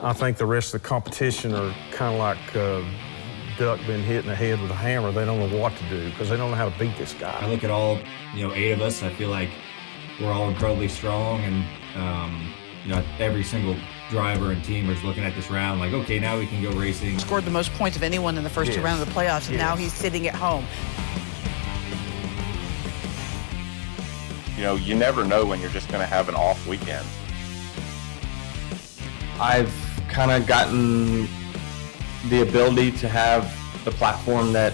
I think the rest of the competition are kind of like duck been hit in the head with a hammer. They don't know what to do because they don't know how to beat this guy. I look at all, 8 of us. I feel like we're all incredibly strong, and every single driver and team is looking at this round like, okay, now we can go racing. Scored the most points of anyone in the first 2 rounds of the playoffs, and now he's sitting at home. You never know when you're just going to have an off weekend. I've kind of gotten the ability to have the platform that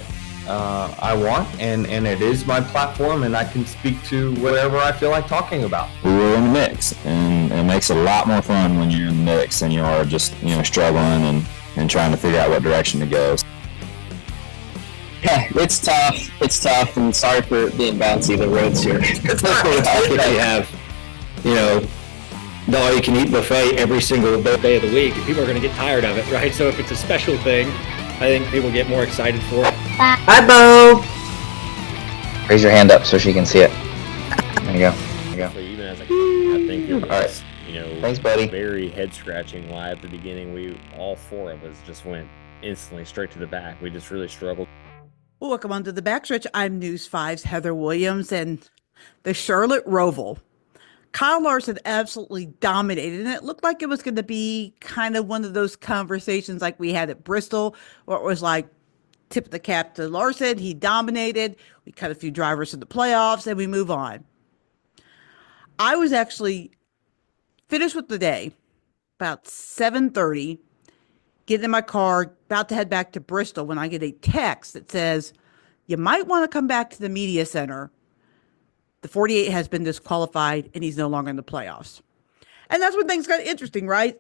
I want, and it is my platform, and I can speak to whatever I feel like talking about. We were in the mix, and it makes it a lot more fun when you're in the mix than you are just struggling and trying to figure out what direction to go. Yeah, it's tough, and sorry for being bouncy the roads here. Especially if you have, the all-you-can-eat buffet every single day of the week. People are going to get tired of it, right? So if it's a special thing, I think people get more excited for it. Hi, Bo! Raise your hand up so she can see it. There you go. So even as a I think it was, all right. Thanks, buddy. Very head-scratching why at the beginning all 4 of us just went instantly straight to the back. We just really struggled. Well, welcome on to the Backstretch. I'm News 5's Heather Williams, and the Charlotte Roval. Kyle Larson absolutely dominated, and it looked like it was going to be kind of one of those conversations like we had at Bristol, where it was like tip of the cap to Larson. He dominated. We cut a few drivers in the playoffs, and we move on. I was actually finished with the day about 7:30, getting in my car, about to head back to Bristol, when I get a text that says, you might want to come back to the media center. The 48 has been disqualified, and he's no longer in the playoffs. And that's when things got interesting, right?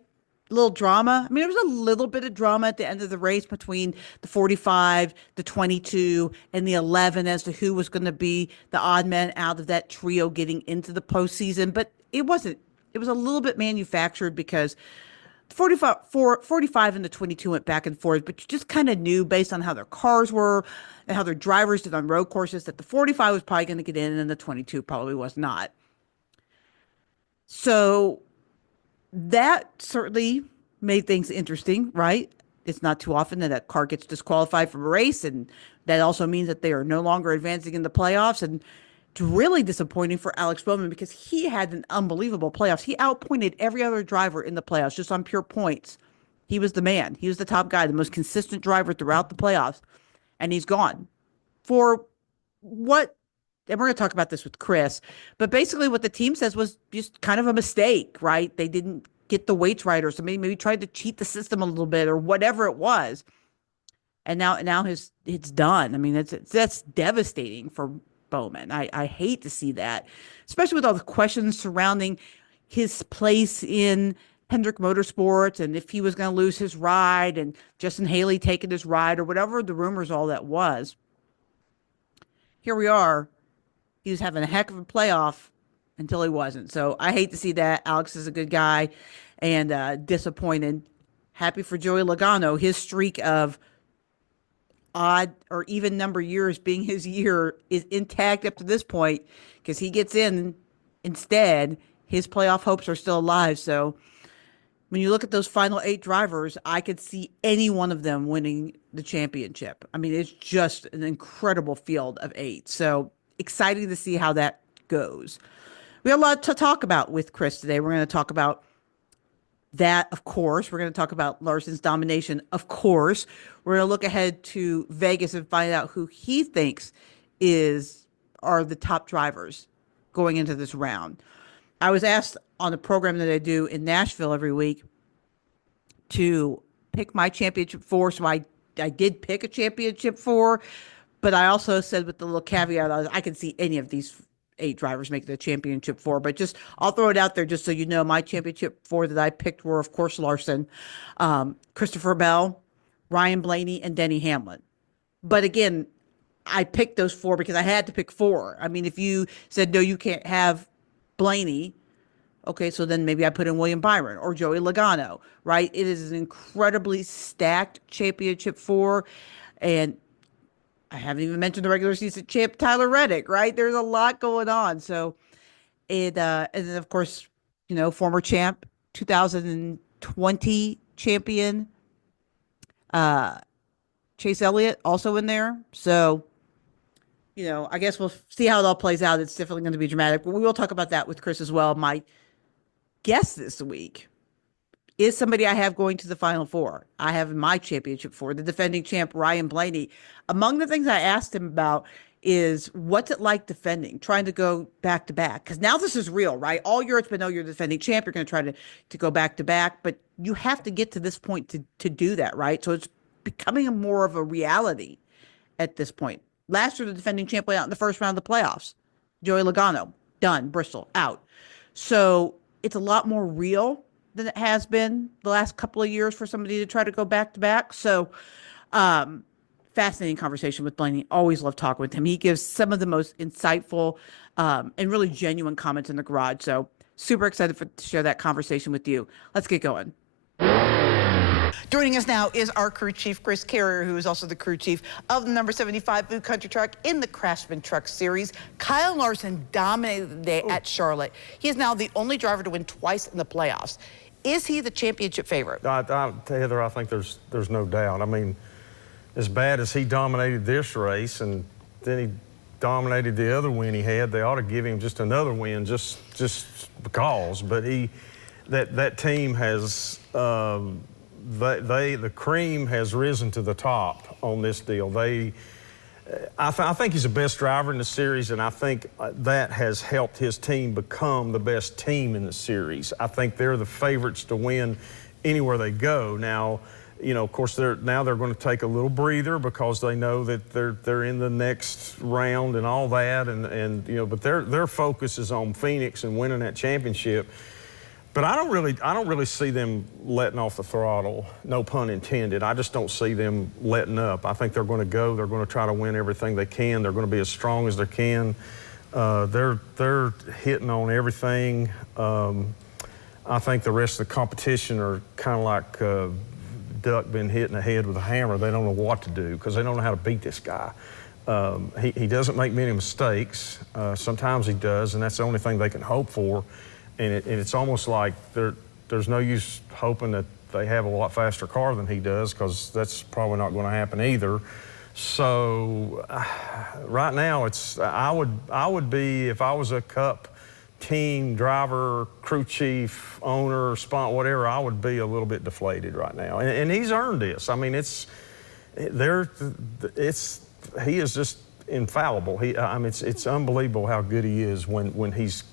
A little drama. I mean, there was a little bit of drama at the end of the race between the 45, the 22, and the 11 as to who was going to be the odd man out of that trio getting into the postseason. But it wasn't. It was a little bit manufactured because the 45 and the 22 went back and forth, but you just kind of knew based on how their cars were and how their drivers did on road courses that the 45 was probably going to get in and the 22 probably was not. So that certainly made things interesting, right? It's not too often that a car gets disqualified from a race, and that also means that they are no longer advancing in the playoffs. And it's really disappointing for Alex Bowman because he had an unbelievable playoffs. He outpointed every other driver in the playoffs just on pure points. He was the man. He was the top guy, the most consistent driver throughout the playoffs. And he's gone for what, and we're going to talk about this with Chris, but basically what the team says was just kind of a mistake, right? They didn't get the weights right, or somebody maybe tried to cheat the system a little bit or whatever it was. And now it's done. I mean, that's devastating for Bowman. I hate to see that, especially with all the questions surrounding his place in Hendrick Motorsports and if he was going to lose his ride and Justin Haley taking his ride or whatever the rumors all that was. Here we are. He was having a heck of a playoff until he wasn't. So I hate to see that. Alex is a good guy and disappointed. Happy for Joey Logano. His streak of odd or even number years being his year is intact up to this point because he gets in instead. His playoff hopes are still alive. So when you look at those final 8 drivers, I could see any one of them winning the championship. I mean, it's just an incredible field of 8. So exciting to see how that goes. We have a lot to talk about with Chris today. We're going to talk about that, of course. We're going to talk about Larson's domination, of course. We're going to look ahead to Vegas and find out who he thinks are the top drivers going into this round. I was asked on the program that I do in Nashville every week to pick my championship 4. So I did pick a championship 4, but I also said with the little caveat, I can see any of these 8 drivers make the championship 4, but just I'll throw it out there just so you know. My championship 4 that I picked were, of course, Larson, Christopher Bell, Ryan Blaney, and Denny Hamlin. But again, I picked those 4 because I had to pick 4. I mean, if you said, no, you can't have Blaney, okay, so then maybe I put in William Byron or Joey Logano, right? It is an incredibly stacked championship 4, and I haven't even mentioned the regular season champ Tyler Reddick, right? There's a lot going on. So and then of course, former champ 2020 champion, Chase Elliott, also in there. So, I guess we'll see how it all plays out. It's definitely going to be dramatic, but we will talk about that with Chris as well. My guest this week is somebody I have going to the Final Four. I have in my championship for the defending champ, Ryan Blaney. Among the things I asked him about is what's it like defending, trying to go back to back? Because now this is real, right? All year it's been, oh, you're the defending champ. You're going to try to go back to back, but you have to get to this point to do that, right? So it's becoming more of a reality at this point. Last year, the defending champ went out in the first round of the playoffs. Joey Logano, done. Bristol, out. So it's a lot more real than it has been the last couple of years for somebody to try to go back to back. So fascinating conversation with Blaney. Always love talking with him. He gives some of the most insightful and really genuine comments in the garage. So super excited to share that conversation with you. Let's get going. Joining us now is our crew chief, Chris Carrier, who is also the crew chief of the number 75 Blue Country Truck in the Craftsman Truck Series. Kyle Larson dominated the day at Charlotte. He is now the only driver to win twice in the playoffs. Is he the championship favorite? Heather, I think there's no doubt. I mean, as bad as he dominated this race and then he dominated the other win he had, they ought to give him just another win just because. But that team has the cream has risen to the top on this deal. I think he's the best driver in the series, and I think that has helped his team become the best team in the series. I think they're the favorites to win anywhere they go. Now, of course, they're going to take a little breather because they know that they're in the next round and all that, but their focus is on Phoenix and winning that championship. But I don't really see them letting off the throttle, no pun intended. I just don't see them letting up. I think they're going to go. They're going to try to win everything they can. They're going to be as strong as they can. They're hitting on everything. I think the rest of the competition are kind of like duck been hit in the head with a hammer. They don't know what to do because they don't know how to beat this guy. He doesn't make many mistakes. Sometimes he does, and that's the only thing they can hope for. And it's almost like there's no use hoping that they have a lot faster car than he does, because that's probably not going to happen either. So right now, I would be, if I was a Cup team driver, crew chief, owner, sponsor, whatever, I would be a little bit deflated right now. And he's earned this. I mean, he is just infallible. It's unbelievable how good he is when he's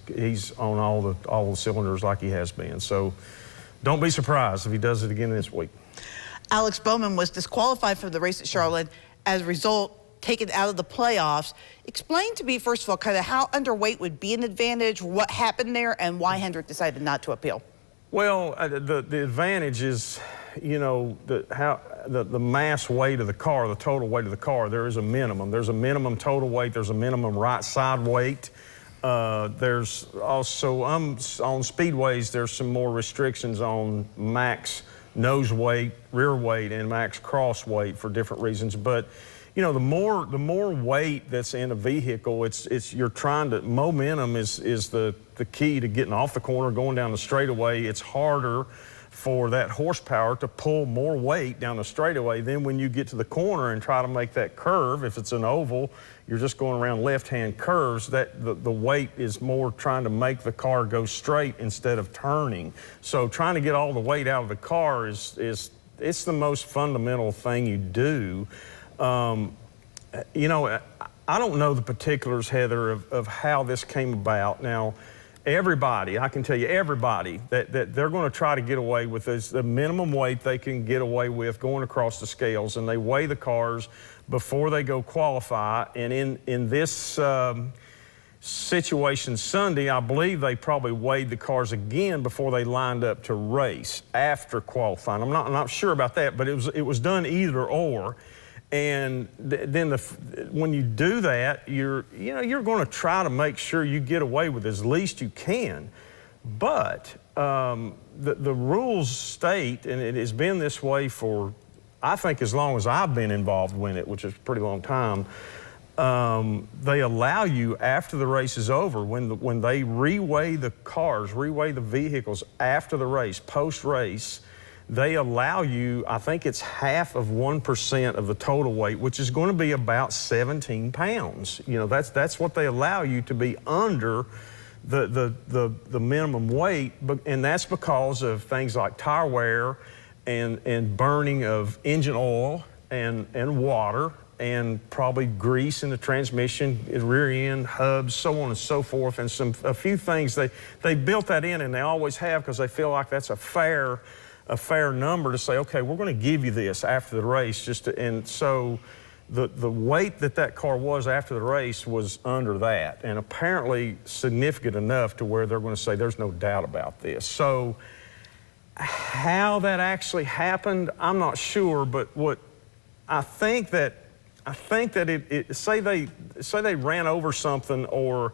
on all the cylinders like he has been. So don't be surprised if he does it again this week. Alex Bowman was disqualified from the race at Charlotte, as a result taken out of the playoffs. Explain to me, first of all, kind of how underweight would be an advantage, what happened there, and why Hendrick decided not to appeal. Well, the advantage is, the mass weight of the car, the total weight of the car. There is a minimum. There's a minimum total weight. There's a minimum right side weight. There's also, on speedways, there's some more restrictions on max nose weight, rear weight, and max cross weight for different reasons. But the more weight that's in a vehicle, you're trying to, momentum is the key to getting off the corner, going down the straightaway. It's harder for that horsepower to pull more weight down the straightaway. Then when you get to the corner and try to make that curve, if it's an oval, you're just going around left-hand curves, that the weight is more trying to make the car go straight instead of turning. So trying to get all the weight out of the car it's the most fundamental thing you do. I don't know the particulars, Heather, of how this came about. Now, I can tell you, everybody, that they're going to try to get away with the minimum weight they can get away with going across the scales, and they weigh the cars before they go qualify. And in this situation Sunday, I believe they probably weighed the cars again before they lined up to race after qualifying. I'm not sure about that, but it was done either or. And then when you do that, you're going to try to make sure you get away with as least you can. But the rules state, and it has been this way for, I think, as long as I've been involved in it, which is a pretty long time, they allow you, after the race is over, when they reweigh the cars, reweigh the vehicles after the race, post-race, they allow you, I think it's half of 1% of the total weight, which is going to be about 17 pounds. You know, that's what they allow you to be under the minimum weight, and that's because of things like tire wear and burning of engine oil and water, and probably grease in the transmission, rear end, hubs, so on and so forth, and a few things. They built that in, and they always have, because they feel like that's a fair number to say, okay, we're going to give you this after the race. And so the weight that car was after the race was under that, and apparently significant enough to where they're going to say there's no doubt about this. So how that actually happened, I'm not sure, but what I think that say they ran over something or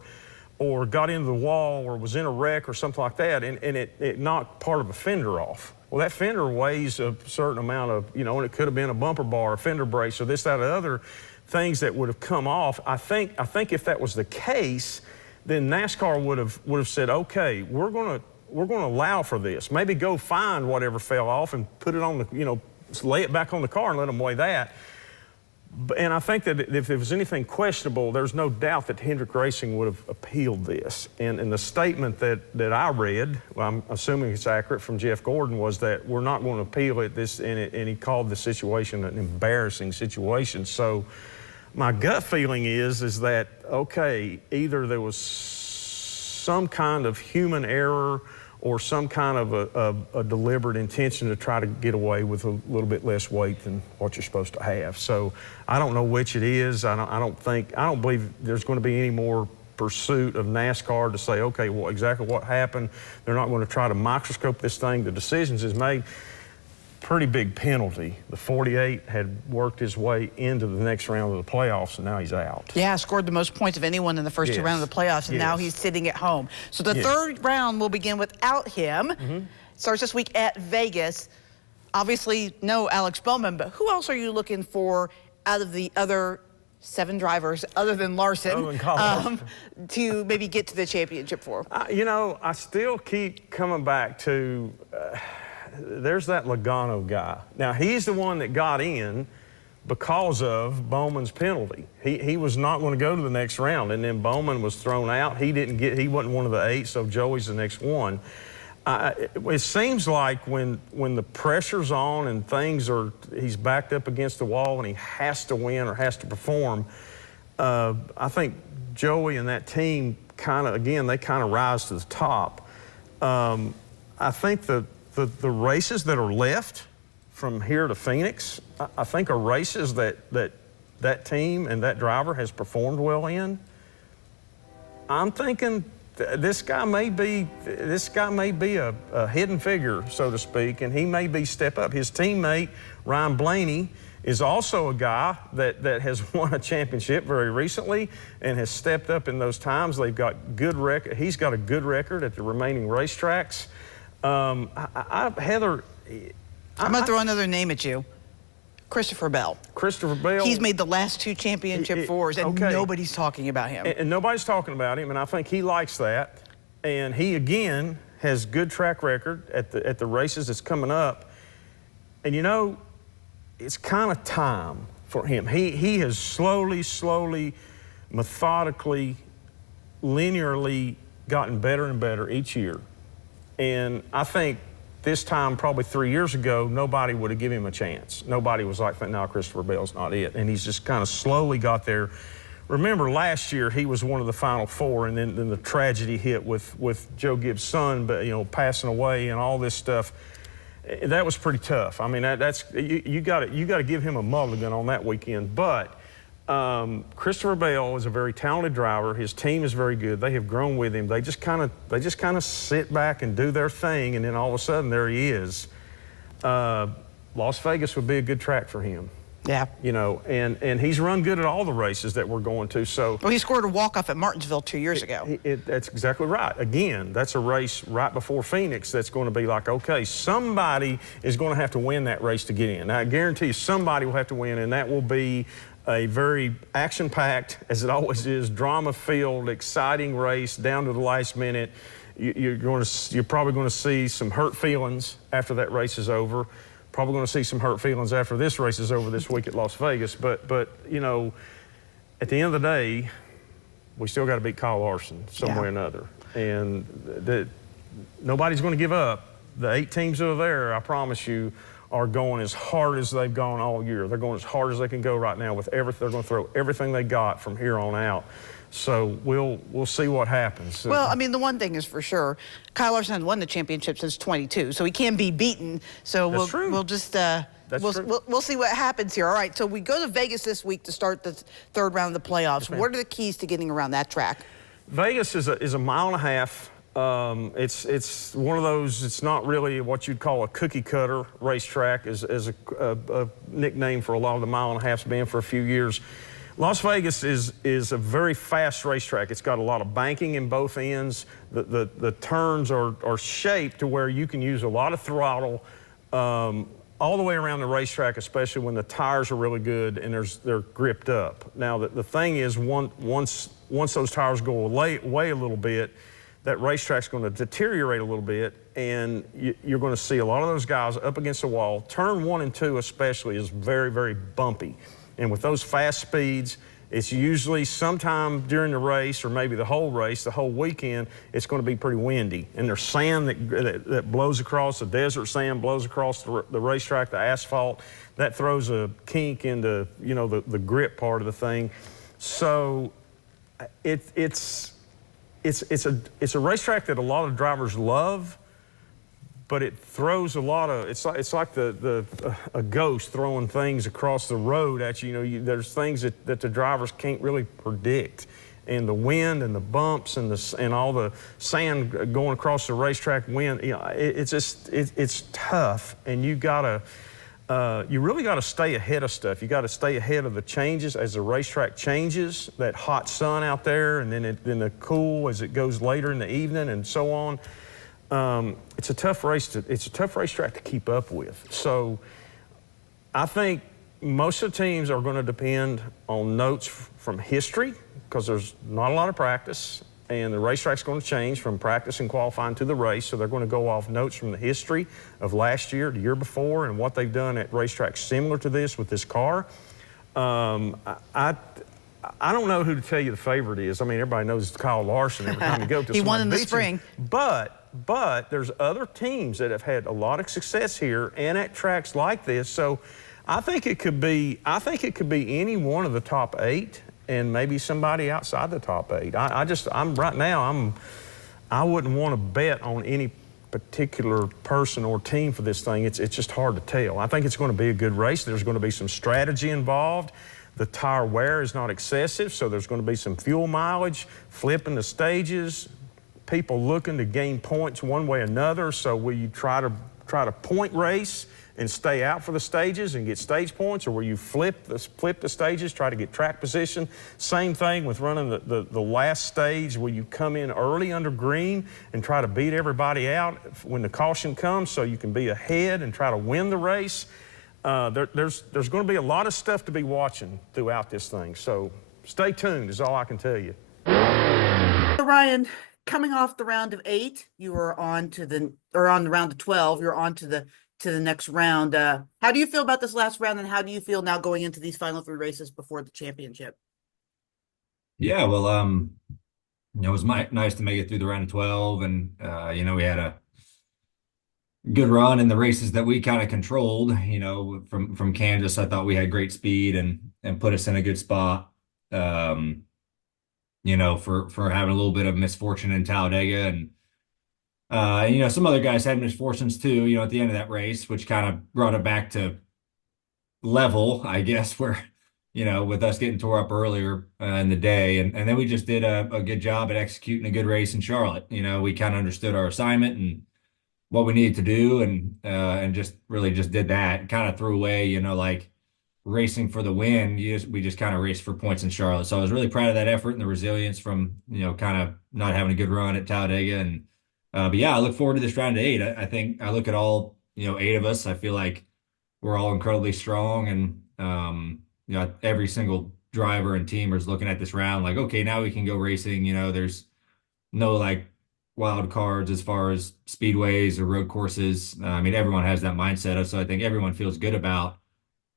got into the wall or was in a wreck or something like that, and it knocked part of a fender off. Well, that fender weighs a certain amount of, you know, and it could have been a bumper bar, a fender brace, or this, that, or other things that would have come off. I think if that was the case, then NASCAR would have said, okay, we're going to allow for this. Maybe go find whatever fell off and put it on the, you know, lay it back on the car and let them weigh that. And I think that if there was anything questionable, there's no doubt that Hendrick Racing would have appealed this. And the statement that I read, well, I'm assuming it's accurate, from Jeff Gordon, was that we're not going to appeal it. And he called the situation an embarrassing situation. So my gut feeling is that, okay, either there was some kind of human error or some kind of a deliberate intention to try to get away with a little bit less weight than what you're supposed to have. So I don't know which it is. I don't believe there's going to be any more pursuit of NASCAR to say, okay, well, exactly what happened. They're not going to try to microscope this thing. The decisions is made. Pretty big penalty. The 48 had worked his way into the next round of the playoffs, and now he's out. Yeah, scored the most points of anyone in the first two rounds of the playoffs, and now he's sitting at home. So the third round will begin without him. Starts this week at Vegas. Obviously, no Alex Bowman, but who else are you looking for out of the other 7 drivers, other than Larson, to maybe get to the championship for? You know, I still keep coming back to... there's that Logano guy. Now, he's the one that got in because of Bowman's penalty. He was not going to go to the next round, and then Bowman was thrown out. He wasn't one of the 8, so Joey's the next one. It seems like when the pressure's on and he's backed up against the wall and he has to win or has to perform, I think Joey and that team they kind of rise to the top. I think the races that are left from here to Phoenix, I think are races that team and that driver has performed well in. I'm thinking this guy may be a hidden figure, so to speak, and he may be step up. His teammate, Ryan Blaney, is also a guy that has won a championship very recently and has stepped up in those times. They've got good record. He's got a good record at the remaining racetracks. Heather, I'm going to throw another name at you. Christopher Bell. Christopher Bell. He's made the last 2 championship fours, and nobody's talking about him. And nobody's talking about him, and I think he likes that. And he, again, has good track record at the races that's coming up. And, you know, it's kind of time for him. He has slowly, methodically, linearly gotten better and better each year. And I think this time, probably 3 years ago, nobody would have given him a chance. Nobody was like, no, Christopher Bell's not it. And he's just kind of slowly got there. Remember, last year, he was one of the final 4, and then the tragedy hit with Joe Gibbs' son, but, you know, passing away and all this stuff. That was pretty tough. I mean, you got to give him a mulligan on that weekend. But Christopher Bell is a very talented driver. His team is very good. They have grown with him. They just kind of sit back and do their thing, and then all of a sudden there he is. Las Vegas would be a good track for him. Yeah. You know, and he's run good at all the races that we're going to. So well, he scored a walk-off at Martinsville 2 years ago. That's exactly right. Again, that's a race right before Phoenix that's going to be like, okay, somebody is going to have to win that race to get in. Now, I guarantee you somebody will have to win, and that will be a very action-packed, as it always is, drama-filled, exciting race down to the last minute. you're probably going to see some hurt feelings after that race is over. Probably going to see some hurt feelings after this race is over this week at Las Vegas. But you know, at the end of the day, we still got to beat Kyle Larson some way or another. And nobody's going to give up. The 8 teams over there, I promise you, are going as hard as they've gone all year. They're going as hard as they can go right now with everything. They're going to throw everything they got from here on out. So we'll see what happens. Well, I mean, the one thing is for sure, Kyle Larson has won the championship since 22, so he can be beaten. So we'll just we'll see what happens here. All right, so we go to Vegas this week to start the 3rd round of the playoffs. What are the keys to getting around that track? Vegas is a mile and a half. It's one of those, it's not really what you'd call a cookie cutter racetrack, as a nickname for a lot of the mile and a half's been for a few years. Las Vegas is a very fast racetrack. It's got a lot of banking in both ends. The turns are shaped to where you can use a lot of throttle all the way around the racetrack, especially when the tires are really good and they're gripped up. Now, the thing is, once those tires go away a little bit, that racetrack's going to deteriorate a little bit, and you're going to see a lot of those guys up against the wall. Turn 1 and 2 especially is very, very bumpy. And with those fast speeds, it's usually sometime during the race, or maybe the whole race, the whole weekend, it's going to be pretty windy. And there's sand that blows across, the desert sand blows across the racetrack, the asphalt. That throws a kink into, you know, the grip part of the thing. So it's a racetrack that a lot of drivers love, but it throws a lot of, it's like a ghost throwing things across the road at you. You know, there's things that the drivers can't really predict. And the wind and the bumps and all the sand going across the racetrack, wind, you know, it's tough. And you really gotta stay ahead of stuff. You gotta stay ahead of the changes as the racetrack changes, that hot sun out there, and then the cool as it goes later in the evening and so on. It's a tough racetrack to keep up with. So I think most of the teams are going to depend on notes from history, because there's not a lot of practice, and the racetrack's going to change from practice and qualifying to the race. So they're going to go off notes from the history of last year, the year before, and what they've done at racetracks similar to this with this car. I don't know who to tell you the favorite is. I mean, everybody knows it's Kyle Larson every time you go to. He won in the spring. But there's other teams that have had a lot of success here and at tracks like this. So I think it could be any one of the top 8 and maybe somebody outside the top 8. I wouldn't want to bet on any particular person or team for this thing. It's just hard to tell. I think it's going to be a good race. There's going to be some strategy involved. The tire wear is not excessive, so there's going to be some fuel mileage, flipping the stages, people looking to gain points one way or another. So will you try to point race and stay out for the stages and get stage points, or will you flip the stages, try to get track position? Same thing with running the last stage. Will you come in early under green and try to beat everybody out when the caution comes, so you can be ahead and try to win the race? There's going to be a lot of stuff to be watching throughout this thing. So stay tuned is all I can tell you. So Ryan, coming off the round of 8, you were on the round of 12. You're on to the next round. How do you feel about this last round, and how do you feel now going into these final 3 races before the championship? Yeah, well, it was nice to make it through the round of 12, and we had a good run in the races that we kind of controlled. From Kansas, I thought we had great speed and put us in a good spot. For having a little bit of misfortune in Talladega, and some other guys had misfortunes too, at the end of that race, which kind of brought it back to level, I guess, where, with us getting tore up earlier in the day. And then we just did a good job at executing a good race in Charlotte. We kind of understood our assignment and what we needed to do, and just did that. Kind of threw away, like racing for the win. We just kind of raced for points in Charlotte. So I was really proud of that effort and the resilience from, kind of not having a good run at Talladega. And but yeah, I look forward to this round of 8. I think I look at all, 8 of us. I feel like we're all incredibly strong, and every single driver and teamer is looking at this round like, okay, now we can go racing. There's no like wild cards as far as speedways or road courses. I mean, everyone has that mindset. So I think everyone feels good about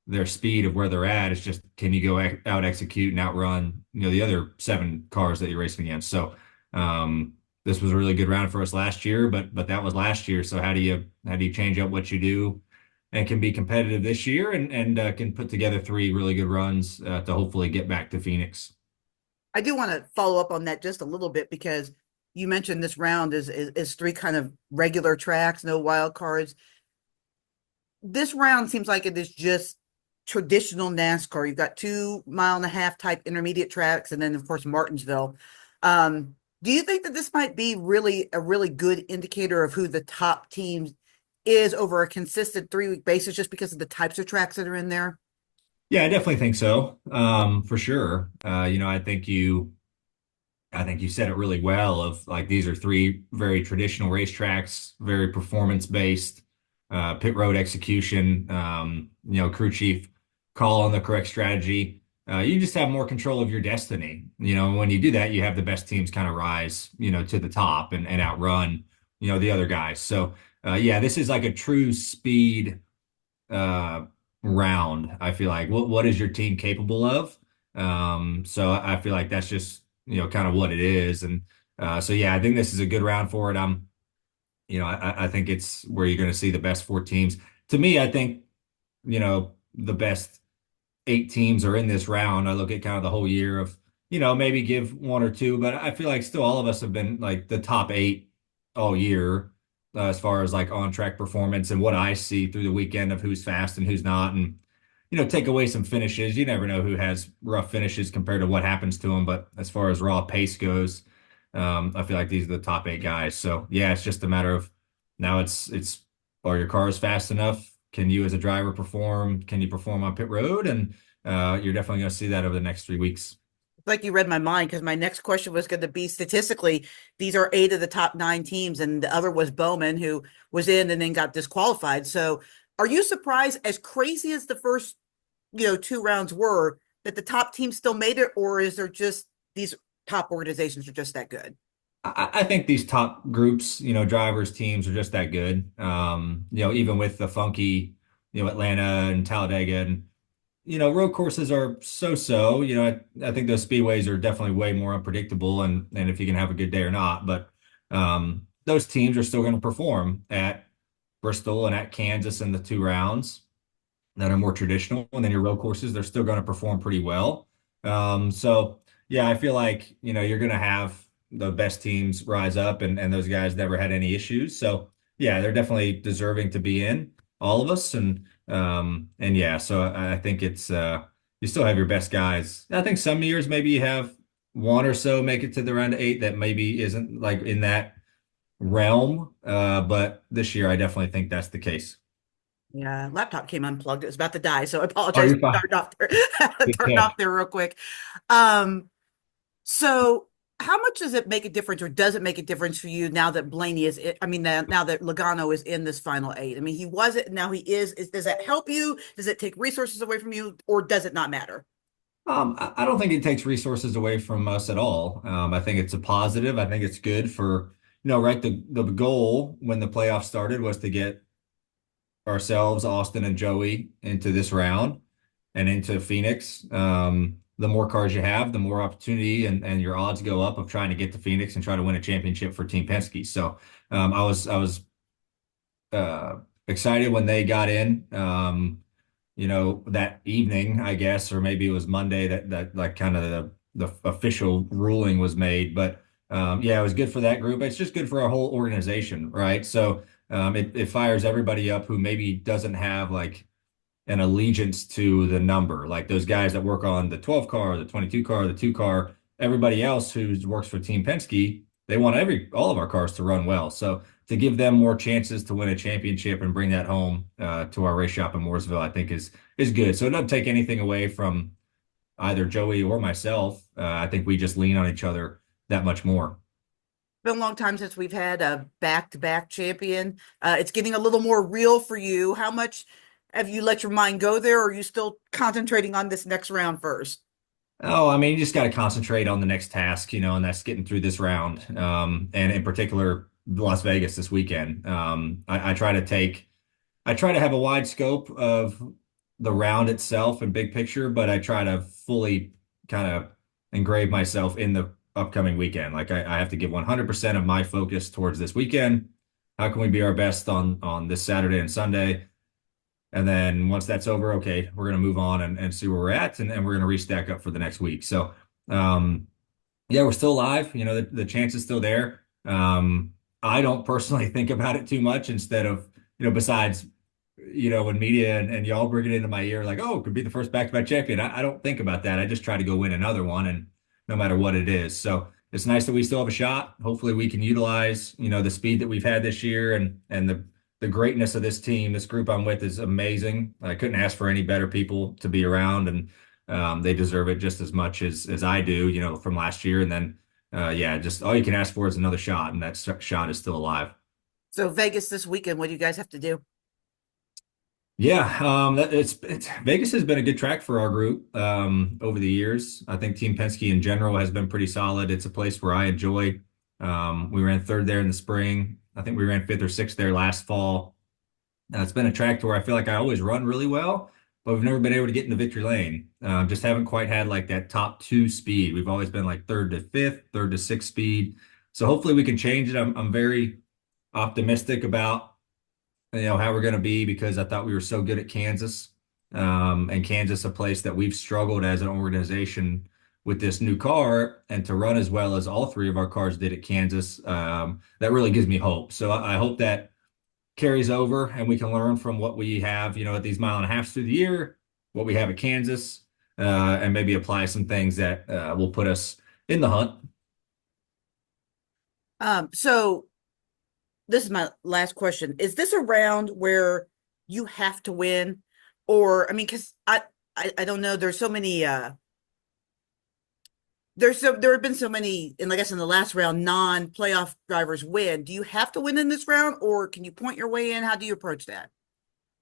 their speed of where they're at. It's just, can you go out execute and outrun, the other 7 cars that you're racing against? So, this was a really good round for us last year, but that was last year. So how do you change up what you do and can be competitive this year and can put together 3 really good runs to hopefully get back to Phoenix? I do want to follow up on that just a little bit, because you mentioned this round is 3 kind of regular tracks, no wild cards. This round seems like it is just traditional NASCAR. You've got 2.5-mile type intermediate tracks, and then of course Martinsville. Do you think that this might be a really good indicator of who the top team is over a consistent 3-week basis, just because of the types of tracks that are in there? Yeah, I definitely think so. For sure. I think you said it really well, of like, these are 3 very traditional racetracks, very performance based, pit road execution, crew chief call on the correct strategy. You just have more control of your destiny. When you do that, you have the best teams kind of rise, to the top and outrun, the other guys. So, yeah, this is like a true speed round. I feel like, what is your team capable of? So I feel like that's just, kind of what it is. And so, yeah, I think this is a good round for it. I think it's where you're going to see the best 4 teams. To me, I think, the best 8 teams are in this round. I look at kind of the whole year of, maybe give 1 or 2, but I feel like still all of us have been like the top 8 all year, as far as like on track performance and what I see through the weekend of who's fast and who's not. And, take away some finishes. You never know who has rough finishes compared to what happens to them. But as far as raw pace goes, I feel like these are the top 8 guys. So yeah, it's just a matter of now it's are your cars fast enough? Can you as a driver perform? Can you perform on pit road? And you're definitely going to see that over the next 3 weeks. Like you read my mind, because my next question was going to be, statistically, these are 8 of the top 9 teams, and the other was Bowman, who was in and then got disqualified. So are you surprised, as crazy as the first 2 rounds were, that the top team still made it, or is there just these top organizations are just that good? I think these top groups, drivers, teams are just that good. Even with the funky, Atlanta and Talladega, and road courses are so-so. I think those speedways are definitely way more unpredictable, and if you can have a good day or not. But those teams are still going to perform at Bristol and at Kansas in the 2 rounds that are more traditional, and then your road courses, they're still going to perform pretty well. So yeah, I feel like, you're going to have the best teams rise up, and those guys never had any issues. So yeah, they're definitely deserving to be in, all of us. And yeah, so I think it's you still have your best guys. I think some years maybe you have 1 or so make it to the round of 8 that maybe isn't like in that realm. But this year I definitely think that's the case. Yeah, laptop came unplugged. It was about to die, so I apologize. Turned off there real quick. So how much does it make a difference, or does it make a difference for you now that Blaney is, now that Logano is in this final 8? I mean, he wasn't, now he is. Does that help you? Does it take resources away from you, or does it not matter? I don't think it takes resources away from us at all. I think it's a positive. I think it's good for, right, the goal when the playoffs started was to get ourselves, Austin and Joey, into this round and into Phoenix. The more cars you have, the more opportunity and your odds go up of trying to get to Phoenix and try to win a championship for Team Penske. So I was excited when they got in, that evening, I guess, or maybe it was Monday that like kind of the official ruling was made. But yeah, it was good for that group. It's just good for our whole organization, right? So it fires everybody up who maybe doesn't have like an allegiance to the number, like those guys that work on the 12 car, the 22 car, the 2 car. Everybody else who works for Team Penske, they want all of our cars to run well. So to give them more chances to win a championship and bring that home to our race shop in Mooresville, I think is good. So it doesn't take anything away from either Joey or myself. I think we just lean on each other that much more. Been a long time since we've had a back-to-back champion. It's getting a little more real for you. How much have you let your mind go there, or are you still concentrating on this next round first? Oh, I mean, you just got to concentrate on the next task, and that's getting through this round. And in particular, Las Vegas this weekend. I try to have a wide scope of the round itself and big picture, but I try to fully kind of engrave myself in the upcoming weekend. Like I have to give 100% of my focus towards this weekend. How can we be our best on this Saturday and Sunday? And then once that's over, okay, we're going to move on and see where we're at, and we're going to restack up for the next week. So, yeah, we're still alive. The chance is still there. I don't personally think about it too much instead of, besides, when media and y'all bring it into my ear, like, oh, it could be the first back-to-back champion. I don't think about that. I just try to go win another one, and no matter what it is. So it's nice that we still have a shot. Hopefully we can utilize, the speed that we've had this year and the greatness of this team. This group I'm with is amazing. I couldn't ask for any better people to be around, and they deserve it just as much as I do, from last year. And then, yeah, just all you can ask for is another shot, and that shot is still alive. So Vegas this weekend, what do you guys have to do? Yeah, it's Vegas has been a good track for our group over the years. I think Team Penske in general has been pretty solid. It's a place where I enjoy. We ran third there in the spring. I think we ran fifth or sixth there last fall. It's been a track to where I feel like I always run really well, but we've never been able to get in the victory lane. Just haven't quite had like that top two speed. We've always been like third to fifth, third to sixth speed. So hopefully we can change it. I'm very optimistic about how we're going to be, because I thought we were so good at Kansas, and Kansas, a place that we've struggled as an organization with this new car, and to run as well as all three of our cars did at Kansas. That really gives me hope. So I hope that carries over and we can learn from what we have, at these mile and a half through the year, what we have at Kansas, and maybe apply some things that will put us in the hunt. So this is my last question. Is this a round where you have to win? Or, I mean, because I don't know. There's so many, there have been so many, and I guess in the last round, non-playoff drivers win. Do you have to win in this round, or can you point your way in? How do you approach that?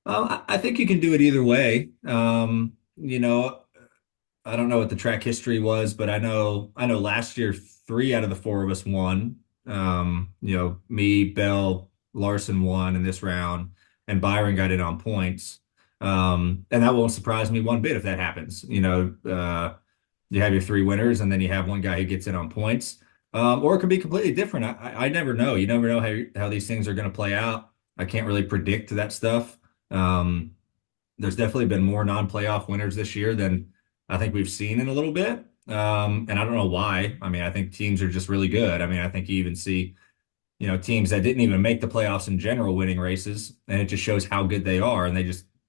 I think you can do it either way. I don't know what the track history was, but I know last year 3 out of the 4 of us won. Me, Bell, Larson won in this round, and Byron got in on points. And that won't surprise me one bit if that happens. You have your 3 winners, and then you have one guy who gets in on points. Or it could be completely different. I never know. You never know how these things are going to play out. I can't really predict that stuff. There's definitely been more non-playoff winners this year than I think we've seen in a little bit. And I don't know why. I mean, I think teams are just really good. I mean, I think you even see, teams that didn't even make the playoffs in general winning races, and it just shows how good they are. And they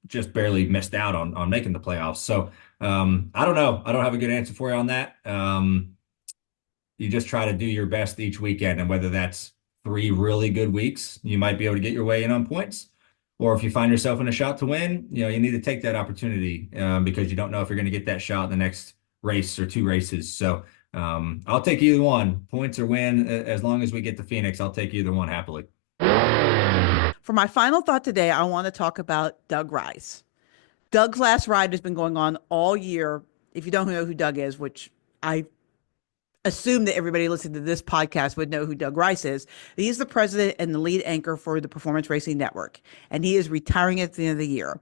just barely missed out on making the playoffs. So I don't know. I don't have a good answer for you on that. You just try to do your best each weekend, and whether that's 3 really good weeks, you might be able to get your way in on points. Or if you find yourself in a shot to win, you need to take that opportunity, because you don't know if you're going to get that shot in the next race or 2 races. So I'll take either one, points or win. As long as we get to Phoenix, I'll take either one happily. For my final thought today, I want to talk about Doug Rice. Doug's last ride has been going on all year. If you don't know who Doug is, which I assume that everybody listening to this podcast would know who Doug Rice is. He's the president and the lead anchor for the Performance Racing Network, and he is retiring at the end of the year.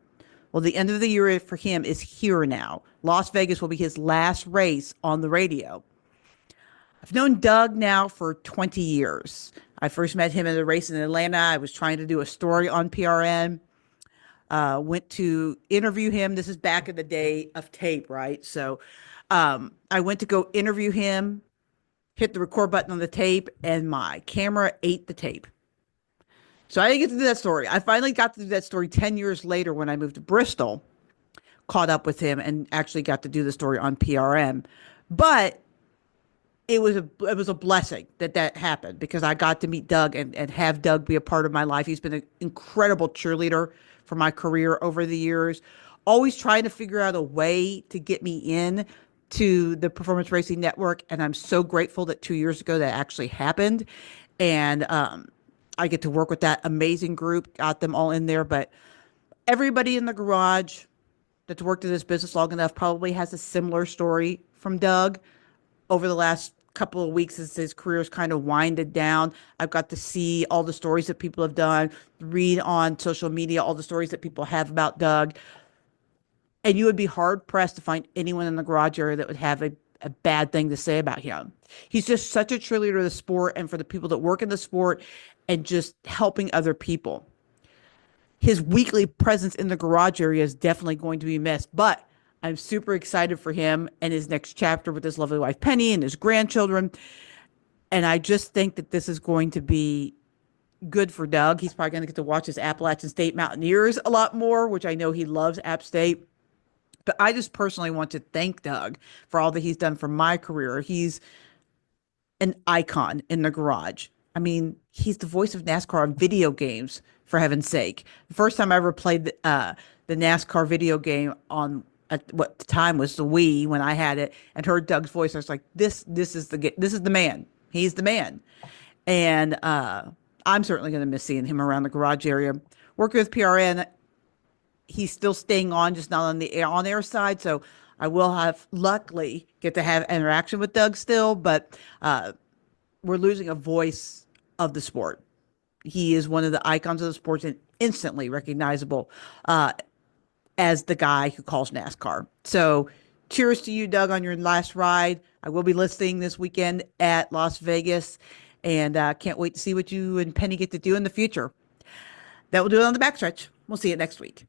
Well, the end of the year for him is here now. Las Vegas will be his last race on the radio. I've known Doug now for 20 years. I first met him in a race in Atlanta. I was trying to do a story on PRN. Went to interview him. This is back in the day of tape, right? So I went to go interview him, hit the record button on the tape, and my camera ate the tape. So I didn't get to do that story. I finally got to do that story 10 years later when I moved to Bristol, caught up with him, and actually got to do the story on PRM. But it was a blessing that happened, because I got to meet Doug and have Doug be a part of my life. He's been an incredible cheerleader for my career over the years, always trying to figure out a way to get me in to the Performance Racing Network. And I'm so grateful that 2 years ago that actually happened. And I get to work with that amazing group, got them all in there. But everybody in the garage that's worked in this business long enough probably has a similar story from Doug over the last couple of weeks as his career's kind of winded down. I've got to see all the stories that people have done, read on social media all the stories that people have about Doug. And you would be hard pressed to find anyone in the garage area that would have a bad thing to say about him. He's just such a cheerleader of the sport and for the people that work in the sport and just helping other people. His weekly presence in the garage area is definitely going to be missed, but I'm super excited for him and his next chapter with his lovely wife, Penny, and his grandchildren. And I just think that this is going to be good for Doug. He's probably going to get to watch his Appalachian State Mountaineers a lot more, which I know he loves App State. But I just personally want to thank Doug for all that he's done for my career. He's an icon in the garage. I mean, he's the voice of NASCAR on video games, for heaven's sake. The first time I ever played the NASCAR video game on what the time was the Wii when I had it and heard Doug's voice, I was like, this is the man. He's the man. And I'm certainly going to miss seeing him around the garage area. Working with PRN, he's still staying on, just not on the on-air side. So I will luckily get to have interaction with Doug still, but we're losing a voice of the sport. He is one of the icons of the sport and instantly recognizable as the guy who calls NASCAR. So cheers to you, Doug, on your last ride. I will be listening this weekend at Las Vegas, and can't wait to see what you and Penny get to do in the future. That will do it on the Backstretch. We'll see you next week.